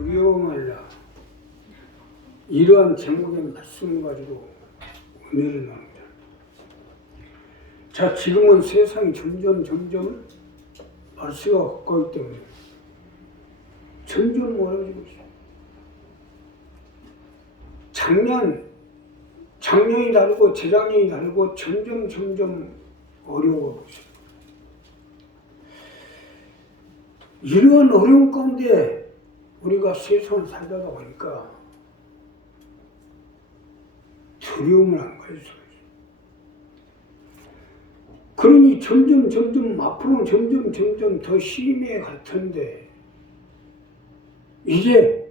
두려워 말라. 이러한 제목의 말씀을 가지고 오늘은 나옵니다. 자, 지금은 세상이 점점 말세가 가까이 때문에 점점 멀어지고 있어요. 작년이 다르고 재작년이 다르고 점점 어려워지고 있어요. 이러한 어려움 가운데 우리가 세상을 살다가 보니까 두려움을 안 가질 수가 있어요. 그러니 점점 앞으로는 점점 더 심해 갈 텐데, 이제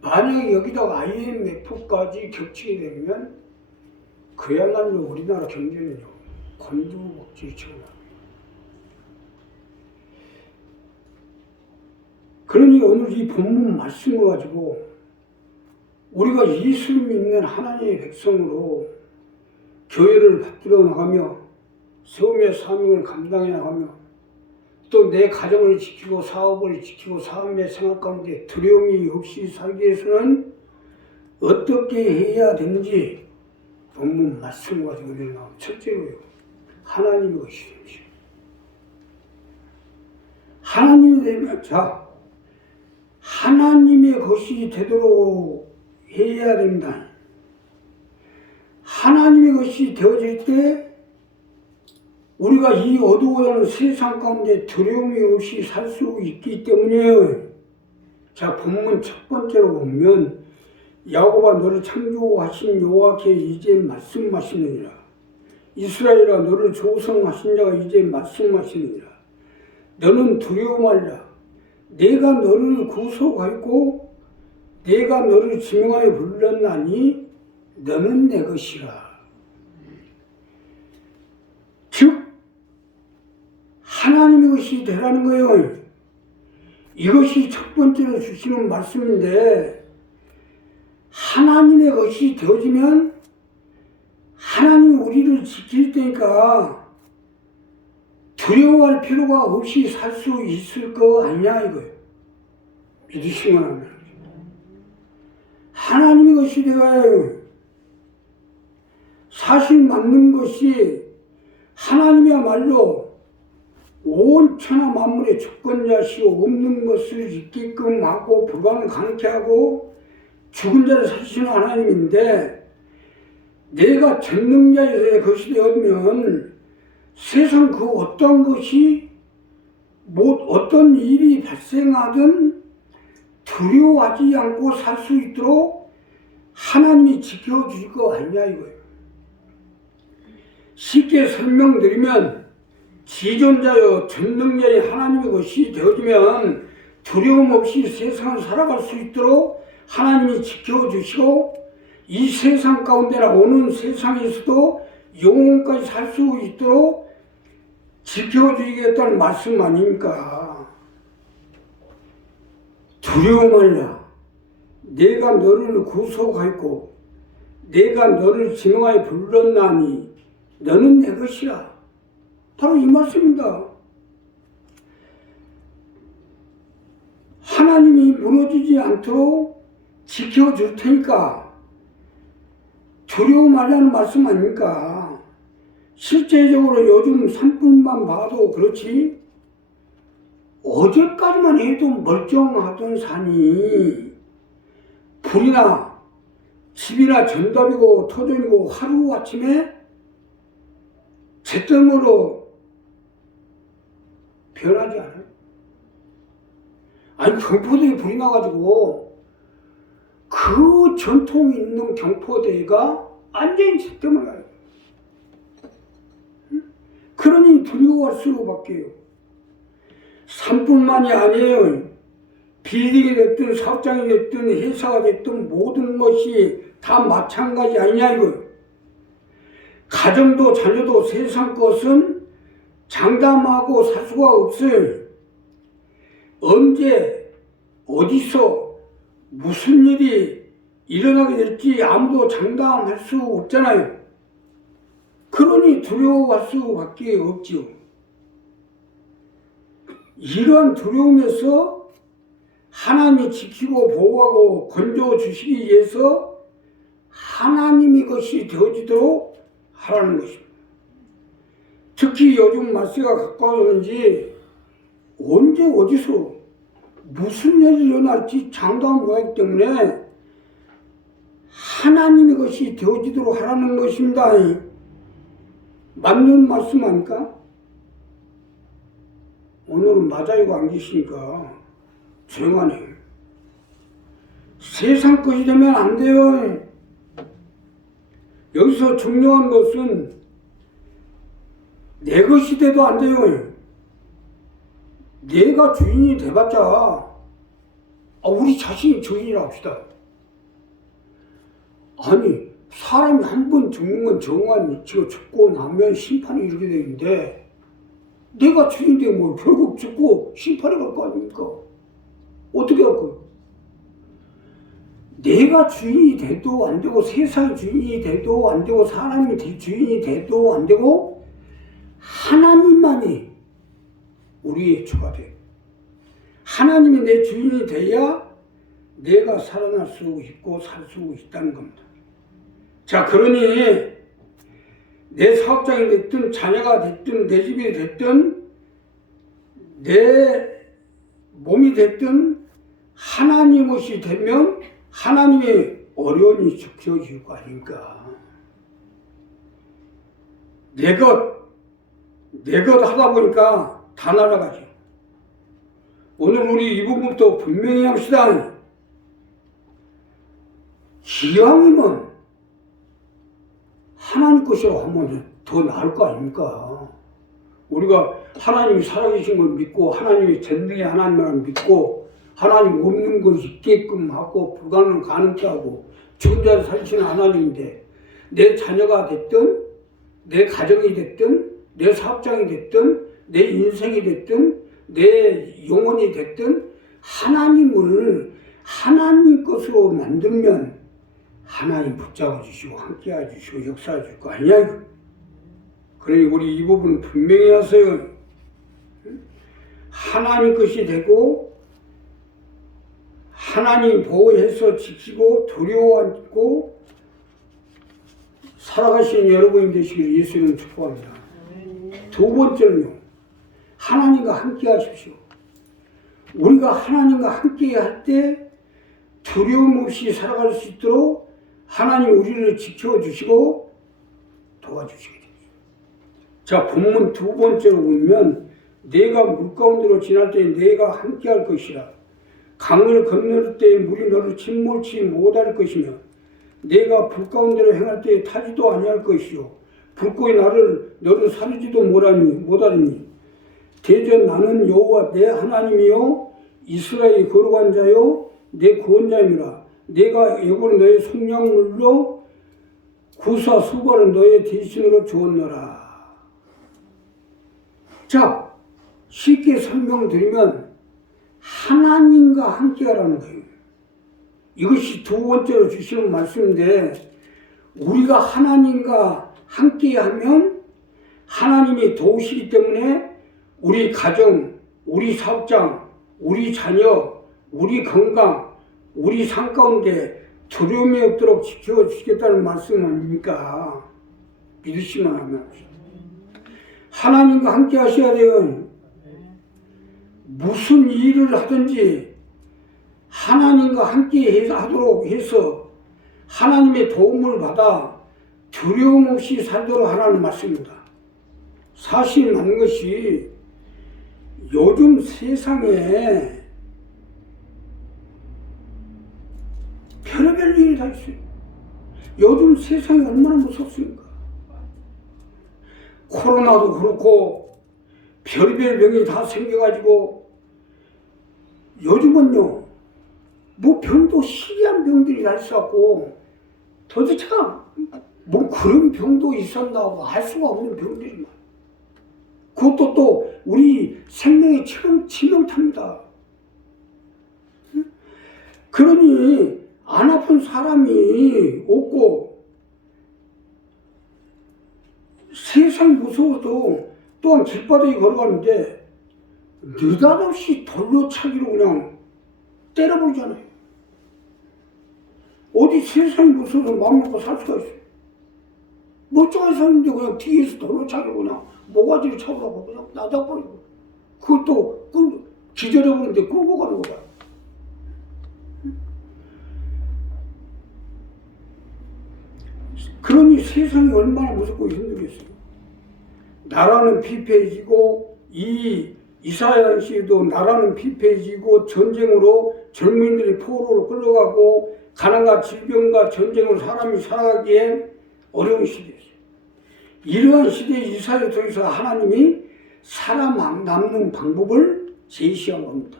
만약에 여기다가 IMF까지 겹치게 되면 그야말로 우리나라 경제는요 곤두박질처럼. 그러니 오늘 이 본문 말씀을 가지고 우리가 예수를 믿는 하나님의 백성으로 교회를 받들어 나가며 세움의 사명을 감당해 나가며 또 내 가정을 지키고 사업을 지키고 삶의 생활 가운데 두려움이 없이 살기 위해서는 어떻게 해야 되는지 본문 말씀을 가지고 나가면 첫째로요, 하나님의 것이 되죠. 하나님이 되면, 자, 하나님의 것이 되도록 해야 된다. 하나님의 것이 되어질 때 우리가 이 어두워하는 세상 가운데 두려움이 없이 살 수 있기 때문이에요. 자, 본문 첫 번째로 보면 야곱아 너를 창조하신 여호와께 이제 말씀하시느니라. 이스라엘아 너를 조성하신 자가 이제 말씀하시느니라. 너는 두려워 말라. 내가 너를 구속하였고 내가 너를 지명하여 불렀나니 너는 내 것이라. 즉 하나님의 것이 되라는 거예요. 이것이 첫 번째로 주시는 말씀인데, 하나님의 것이 되어지면 하나님이 우리를 지킬 테니까 두려워할 필요가 없이 살 수 있을 거 아니냐 이거예요. 믿으시면 합니다. 하나님의 것이 되어야 해요. 사실 맞는 것이 하나님이야말로 온 천하 만물의 주권자시오 없는 것을 있게끔 하고 불가능을 가능케 하고 죽은 자를 살리시는 하나님인데, 내가 전능자의 것이 되었으면 세상 그 어떤 것이 어떤 일이 발생하든 두려워하지 않고 살 수 있도록 하나님이 지켜주실 거 아니냐 이거예요. 쉽게 설명드리면 지존자여 전능자의 하나님의 것이 되어지면 두려움 없이 세상을 살아갈 수 있도록 하나님이 지켜주시고 이 세상 가운데나 오는 세상에서도 영혼까지 살 수 있도록 지켜주시겠다는 말씀 아닙니까? 두려워 말라. 내가 너를 구속하였고 내가 너를 지명하여 불렀나니 너는 내 것이라. 바로 이 말씀입니다. 하나님이 무너지지 않도록 지켜줄 테니까 두려워 말라는 말씀 아닙니까? 실제적으로 요즘 산불만 봐도 그렇지, 어제까지만 해도 멀쩡하던 산이 불이나 집이나 전답이고 토전이고 하루아침에 잿더미로 변하지 않아요? 아니, 경포대에 불이 나가지고 그 전통이 있는 경포대가 완전히 잿더미가 나요. 그러니 두려워할 수밖에요. 산뿐만이 아니에요. 빌딩이 됐든 사업장이 됐든 회사가 됐든 모든 것이 다 마찬가지 아니냐 이거예요. 가정도 자녀도 세상 것은 장담하고 살 수가 없어요. 언제 어디서 무슨 일이 일어나게 될지 아무도 장담할 수 없잖아요. 그러니 두려워할 수밖에 없죠. 이러한 두려움에서 하나님이 지키고 보호하고 건져주시기 위해서 하나님이 것이 되어지도록 하라는 것입니다. 특히 요즘 말세가 가까워졌는지 언제 어디서 무슨 일이 일어날지 장담 못하기 때문에 하나님의 것이 되어지도록 하라는 것입니다. 맞는 말씀 아닙니까? 오늘은 맞아요가 안 계시니까 조용하네. 세상 것이 되면 안 돼요. 여기서 중요한 것은 내 것이 돼도 안 돼요. 내가 주인이 돼봤자 우리 자신이 주인이라 합시다. 아니 사람이 한 번 죽는 건 정한 이치가 죽고 나면 심판이 이렇게 되는데 내가 주인이 되면 뭐 결국 죽고 심판이 갈 거 아닙니까? 어떻게 할 거예요? 내가 주인이 돼도 안 되고 세상이 주인이 돼도 안 되고 사람이 주인이 돼도 안 되고 하나님만이 우리의 주가 돼요. 하나님이 내 주인이 돼야 내가 살아날 수 있고 살 수 있다는 겁니다. 자, 그러니 내 사업장이 됐든 자녀가 됐든 내 집이 됐든 내 몸이 됐든 하나님 것이 되면 하나님의 어려움이 지켜질 거 아닙니까? 내 것 하다 보니까 다 날아가죠. 오늘 우리 이 부분부터 분명히 합시다. 기왕이면 하나님 것이라고 하면 더 나을 거 아닙니까? 우리가 하나님이 살아계신 걸 믿고 하나님이 전능의 하나님을 믿고 하나님 없는 걸 있게끔 하고 불가능을 가능케 하고 죽은 자를 살리시는 하나님인데 내 자녀가 됐든 내 가정이 됐든 내 사업장이 됐든 내 인생이 됐든 내 영혼이 됐든 하나님을 하나님 것으로 만들면 하나님 붙잡아 주시고 함께 해주시고 역사해 줄 거 아니야. 그러니 우리 이 부분은 분명히 하세요. 하나님 것이 되고 하나님 보호해서 지키고 두려워하고 살아가시는 여러분이 되시길 예수님 축복합니다. 두 번째는요, 하나님과 함께 하십시오. 우리가 하나님과 함께 할 때 두려움 없이 살아갈 수 있도록 하나님 우리를 지켜주시고 도와주시게 됩니다. 자, 본문 두 번째로 보면 내가 물 가운데로 지날 때 내가 함께 할 것이라. 강을 건널 때 물이 너를 침몰치 못할 것이며 내가 불 가운데로 행할 때 타지도 아니할 것이요 불꽃이 너를 사르지도 못하리니 대전 나는 여호와 내 하나님이요 이스라엘의 거룩한 자요 내 구원자이니라. 내가 애고는 너의 속량물로 구사 수발은 너의 대신으로 주었노라. 자, 쉽게 설명드리면 하나님과 함께하라는 거예요. 이것이 두 번째로 주시는 말씀인데 우리가 하나님과 함께하면 하나님이 도우시기 때문에 우리 가정, 우리 사업장, 우리 자녀, 우리 건강, 우리 삶 가운데 두려움이 없도록 지켜주시겠다는 말씀 아닙니까? 믿으시면 하면 하나님과 함께 하셔야 돼요. 무슨 일을 하든지 하나님과 함께 하도록 해서 하나님의 도움을 받아 두려움 없이 살도록 하라는 말씀입니다. 사실 맞는 것이 요즘 세상에 별의별 일이 다 있어요. 요즘 세상이 얼마나 무섭습니까? 코로나도 그렇고 별의별 병이 다 생겨가지고 요즘은요 뭐 병도 희귀한 병들이 다 있었고 도대체 뭐 그런 병도 있었나 알 수가 없는 병들이 많아요. 그것도 또 우리 생명에 치명탑니다. 그러니 안 아픈 사람이 없고 세상이 무서워도 또한 길바닥에 걸어가는데 느닷없이 돌려차기로 그냥 때려버리잖아요. 어디 세상이 무서워서 마음 먹고 살 수가 있어요. 멀쩡한 사람인데 그냥 뒤에서 도로 차고 그냥 모가지를 차오라고 그냥 놔둬버리고 그것도 기절해버리는데 끌고 가는 거야. 그러니 세상이 얼마나 무섭고 힘들겠어요. 나라는 피폐해지고 이사야 시도 나라는 피폐해지고 전쟁으로 젊은이들이 포로로 끌려가고 가난과 질병과 전쟁으로 사람이 살아가기엔 어려운 시대였어요. 이러한 시대에 이사야를 통해서 하나님이 살아남는 방법을 제시한 겁니다.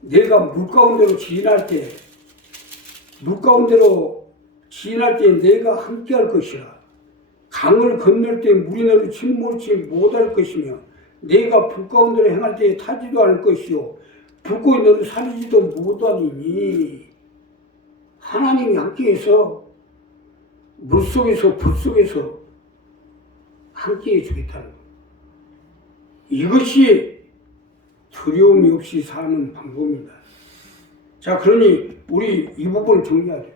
내가 물 가운데로 지날 때 내가 함께할 것이라. 강을 건널 때 물이 너를 침몰치 못할 것이며 내가 불 가운데로 행할 때에 타지도 않을 것이요 불꽃이 너를 살리지도 못하리니. 하나님이 함께해서 물속에서 불속에서 함께해 주겠다는 것. 이것이 두려움이 없이 사는 방법입니다. 자, 그러니 우리 이 부분을 정리하죠.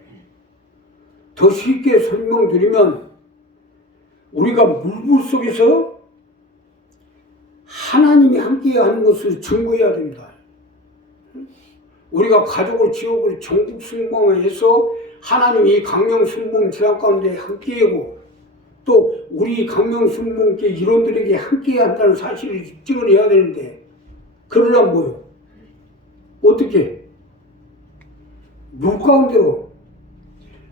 더 쉽게 설명드리면 우리가 물불 속에서 하나님이 함께하는 것을 증거해야 됩니다. 우리가 가족을 지옥을 전국 순방해서 하나님이 강명 순방 지상 가운데 함께하고 또 우리 강명 순방계 일원들에게 함께한다는 사실을 증언해야 되는데 그러려면 뭐요? 어떻게? 물 가운데로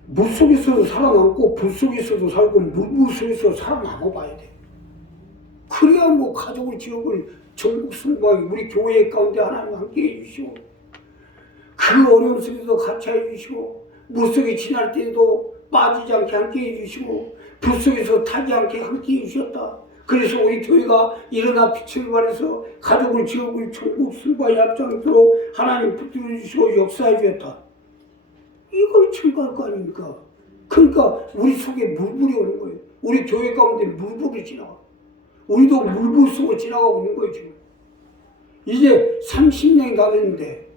물 속에서도 살아남고 불 속에서도 살고 물불 속에서 살아남아 봐야 돼. 그래야 뭐 가족을 지옥을 전국 순방이 우리 교회 가운데 하나님 함께 해주시고 그 어려움 속에도 같이 해주시고 물속에 지날 때도 빠지지 않게 함께 해주시고 불 속에서 타지 않게 함께 해주셨다. 그래서 우리 교회가 일어나 빛을 발해서 가족을 지옥을 전국 순방에 앞장서도록 하나님 붙들어 주시고 역사해 주셨다. 이걸 증거할 거 아닙니까? 그러니까 우리 속에 물불이 오는 거예요. 우리 교회 가운데 물불이 지나가. 우리도 물불 속으로 지나가고 있는 거예요, 지금. 이제 30년이 다 됐는데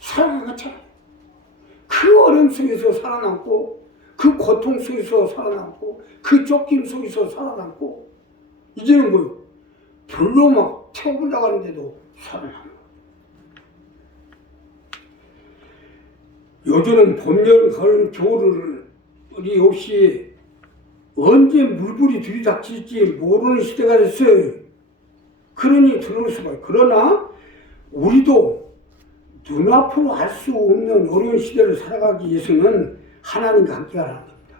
살아남았잖아요. 그 어려움 속에서 살아남고 그 고통 속에서 살아남고 그 쫓김 속에서 살아남고 이제는 뭐예요? 불로 막 태워보려고 하는데도 살아남고 요즘은 봄, 여름, 가을, 겨울이 없이 언제 물불이 들이닥칠지 모르는 시대가 됐어요. 그러니 들어올 수가 있어요. 그러나 우리도 눈앞으로 알 수 없는 어려운 시대를 살아가기 위해서는 하나님과 함께 하라는 겁니다.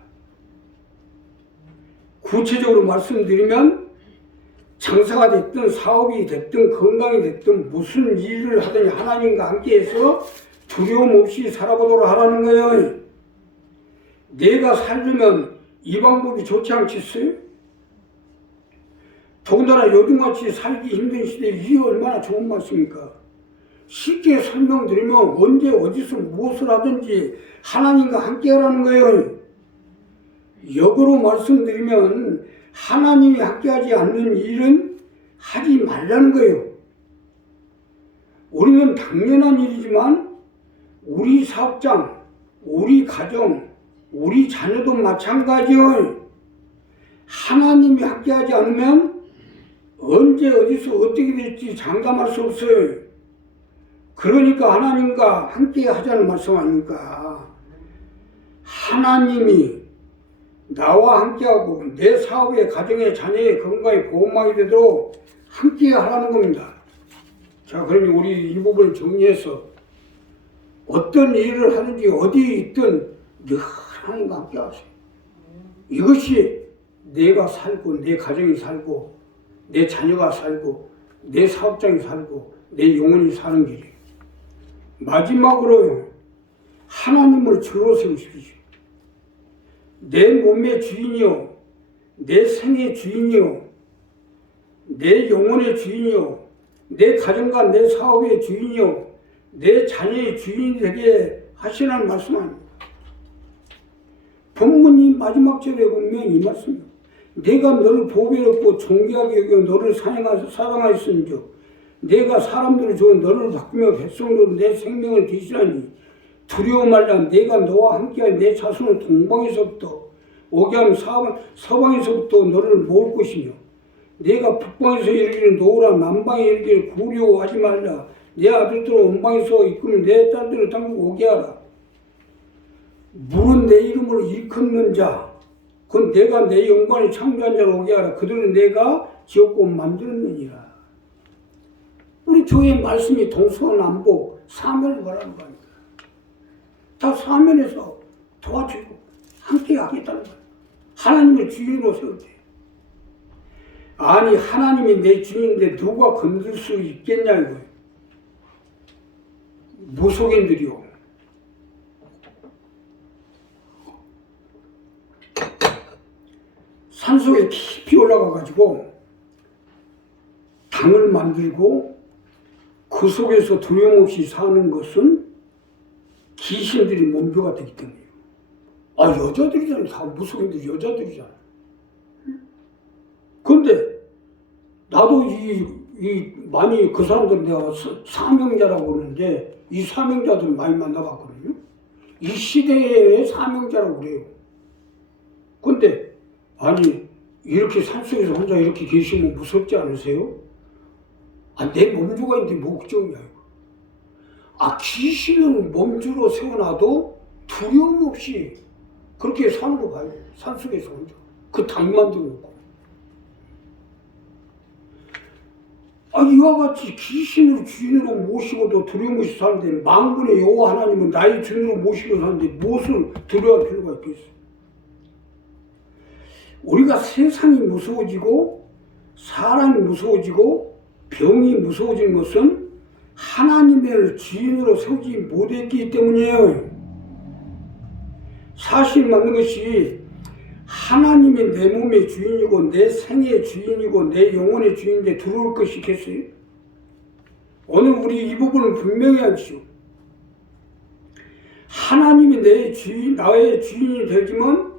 구체적으로 말씀드리면 장사가 됐든 사업이 됐든 건강이 됐든 무슨 일을 하든 하나님과 함께해서 두려움 없이 살아보도록 하라는 거예요. 내가 살려면 이 방법이 좋지 않겠어요? 더군다나 요즘같이 살기 힘든 시대에 이게 얼마나 좋은 말씀입니까? 쉽게 설명드리면 언제 어디서 무엇을 하든지 하나님과 함께 하라는 거예요. 역으로 말씀드리면 하나님이 함께하지 않는 일은 하지 말라는 거예요. 우리는 당연한 일이지만 우리 사업장, 우리 가정, 우리 자녀도 마찬가지예요. 하나님이 함께하지 않으면 언제 어디서 어떻게 될지 장담할 수 없어요. 그러니까 하나님과 함께 하자는 말씀 아닙니까? 하나님이 나와 함께하고 내 사업에, 가정에, 자녀의 건강에 보호막이 되도록 함께 하라는 겁니다. 자, 그러니 우리 이 부분을 정리해서 어떤 일을 하든지 어디에 있든 늘 하나님과 함께 하세요. 이것이 내가 살고 내 가정이 살고 내 자녀가 살고 내 사업장이 살고 내 영혼이 사는 길이에요. 마지막으로 하나님을 주로 세우십시오. 내 몸의 주인이요, 내 생의 주인이요, 내 영혼의 주인이요, 내 가정과 내 사업의 주인이요, 내 자녀의 주인이 되게 하시라는 말씀 아닙니다. 본문이 마지막 절에 보면 이 말씀이에요. 내가 너를 보배롭고 존귀하게 여겨 너를 사랑하였은즉 내가 사람들을 주어 너를 바꾸며 백성으로 내 생명을 대신하니 두려워 말라. 내가 너와 함께하여 내 자손을 동방에서부터 오게 하면 서방에서부터 너를 모을 것이며 내가 북방에서 이르기를 놓으라 남방에 이르기를 구려하지 말라. 내 아들들을 온방에서 이끄면 내 딸들을 당기고 오게 하라. 물은 내 이름으로 일컫는 자 그건 내가 내 영광을 창조한 자를 오게 하라. 그들은 내가 지었고 만들었느니라. 우리 교회의 말씀이 동서남북 사면을 말하는 거 아닙니까? 다 사면에서 도와주고 함께 하겠다는 거예요. 하나님을 주인으로 세울 때. 아니 하나님이 내 주인인데 누가 건들 수 있겠냐 이거예요. 무속인들이요. 산속에 깊이 올라가 가지고 당을 만들고 그 속에서 두려움 없이 사는 것은 귀신들이 몸조가 되기 때문이에요. 아 여자들이잖아요. 다 무속인들 여자들이잖아요. 그런데 나도 많이 그 사람들 내가 사명자라고 그러는데 이 사명자들 많이 만나봤거든요. 이 시대의 사명자라고 그래요. 근데 아니 이렇게 산속에서 혼자 이렇게 계시면 무섭지 않으세요? 아, 내 몸주가 있는데 뭐 걱정이야 이거. 아 귀신을 몸주로 세워놔도 두려움 없이 그렇게 사는 거 봐요. 산속에서 혼자 그 당만 들어놓고. 아, 이와 같이 귀신을 주인으로 모시고도 두려움 없이 사는데 만군의 여호와 하나님은 나의 주인으로 모시고 사는데 무엇을 두려워할 필요가 있겠어요? 우리가 세상이 무서워지고 사람이 무서워지고 병이 무서워진 것은 하나님을 주인으로 세우지 못했기 때문이에요. 사실 맞는 것이 하나님이 내 몸의 주인이고 내 생의 주인이고 내 영혼의 주인인데 두려울 것이 있겠어요? 오늘 우리 이 부분을 분명히 하시오. 하나님이 내 주인, 나의 주인이 되지만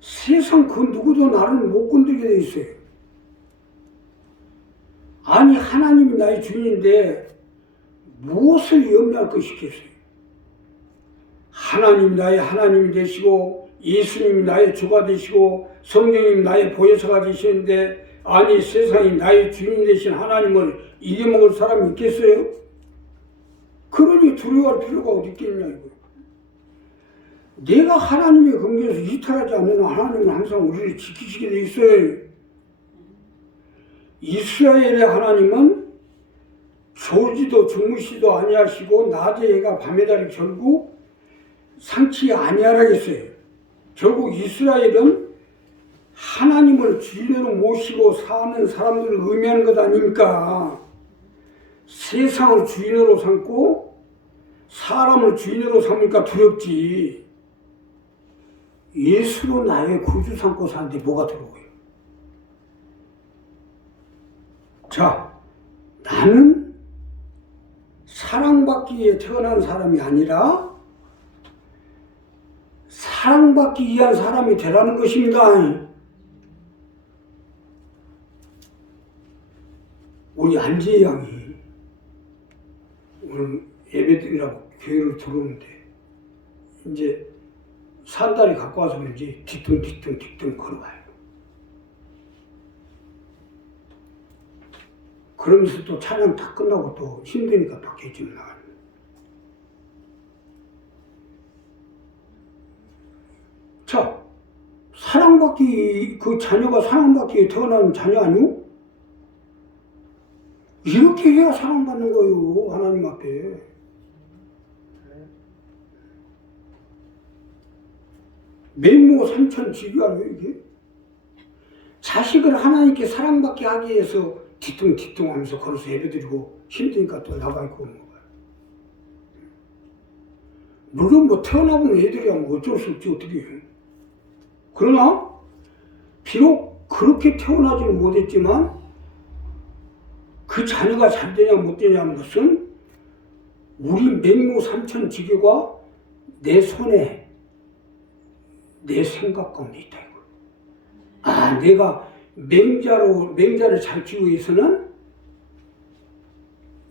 세상 그 누구도 나를 못 건드리게 돼 있어요. 아니 하나님이 나의 주인인데 무엇을 염려할 것이 있겠어요? 하나님이 나의 하나님이 되시고 예수님이 나의 주가 되시고 성령님이 나의 보혜사가 되시는데 아니 세상이 나의 주인이 되신 하나님을 이겨먹을 사람이 있겠어요? 그러니 두려워할 필요가 어디 있겠냐 이거예요. 내가 하나님의 경계에서 이탈하지 않는 하나님은 항상 우리를 지키시게 돼 있어요. 이스라엘의 하나님은 졸지도 주무시도 아니하시고 낮에 해가 밤에 달이 결국 상치 아니하라겠어요. 결국 이스라엘은 하나님을 주인으로 모시고 사는 사람들을 의미하는 것 아닙니까? 세상을 주인으로 삼고 사람을 주인으로 삼으니까 두렵지. 예수로 나의 구주 삼고 사는데 뭐가 두려워요? 자, 나는 사랑받기 위해 태어난 사람이 아니라 사랑받기 위한 사람이 되라는 것입니다. 우리 안지혜 양이 오늘 예배드리라고 교회를 들어오는데 이제 산다리 갖고 와서 그런지 뒤뚱 걸어가요. 그러면서 또 찬양 다 끝나고 또 힘드니까 밖에 좀 나가요. 자, 사랑받기, 그 자녀가 사랑받기에 태어난 자녀 아니오? 이렇게 해야 사랑받는 거예요, 하나님 앞에. 맹모 삼천지교 아니에요, 이게? 자식을 하나님께 사랑받게 하기 위해서 뒤뚱 하면서 걸어서 예배드리고 힘드니까 또 나가 있고 그런 거예요. 물론 뭐 태어나보면 애들이 하면 어쩔 수 없지, 어떻게 해요. 그러나 비록 그렇게 태어나지는 못했지만 그 자녀가 잘 되냐 못 되냐 하는 것은 우리 맹모 삼천지교가 내 손에 내 생각 가운데 있다 이거. 아, 내가 맹자를 잘 키우기 위해서는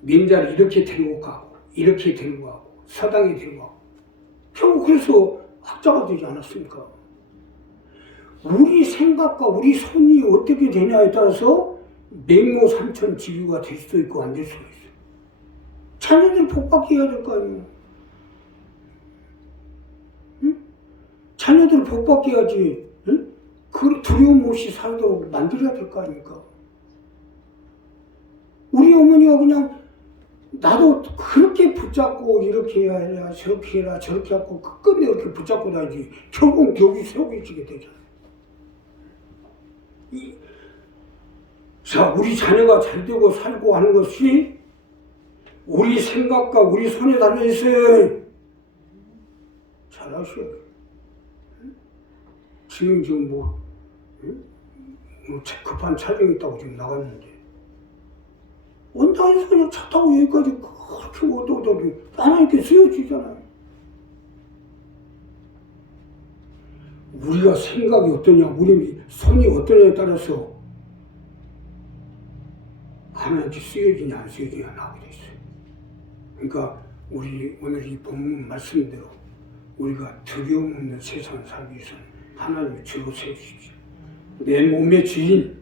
명자를 이렇게 데리고 가고 이렇게 데리고 가고 서당에 데리고 가고 결국 그래서 학자가 되지 않았습니까? 우리 생각과 우리 손이 어떻게 되냐에 따라서 맹모 삼천 지교가 될 수도 있고 안 될 수도 있어요. 자녀들 복받게 해야 될 거 아니에요. 응? 자녀들 복받게 해야지. 응? 그 두려움 없이 살도록 만들어야 될 거 아닙니까? 우리 어머니가 그냥 나도 그렇게 붙잡고 이렇게 해야 저렇게 해라 저렇게 하고 끝내 이렇게 붙잡고 다니지 결국 벽이 세우게 되잖아요. 자, 우리 자녀가 잘되고 살고 하는 것이 우리 생각과 우리 손에 달려있어요. 잘 아셔야 돼요. 지금 뭐 급한 촬영이 있다고 지금 나갔는데 온다해서 그냥 차 타고 여기까지 그렇게 오도오도 하나님께 쓰여지잖아요. 우리가 생각이 어떠냐, 우리 손이 어떠냐에 따라서 하나님께 쓰여지냐 안 쓰여지냐 나오게 돼 있어요. 그러니까 우리 오늘 이 본문 말씀대로 우리가 두려움 없는 세상을 살기 위해서는 하나님을 주로 세우십시오. 내 몸의 주인,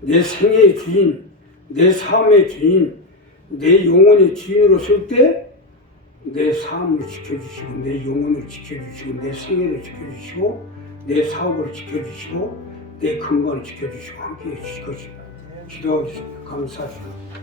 내 생애의 주인, 내 삶의 주인, 내 영혼의 주인으로 설 때 내 삶을 지켜주시고 내 영혼을 지켜주시고 내 생애를 지켜주시고 내 사업을 지켜주시고 내 건강을 지켜주시고 함께해 주실 것입니다. 기도하겠습니다. 감사합니다.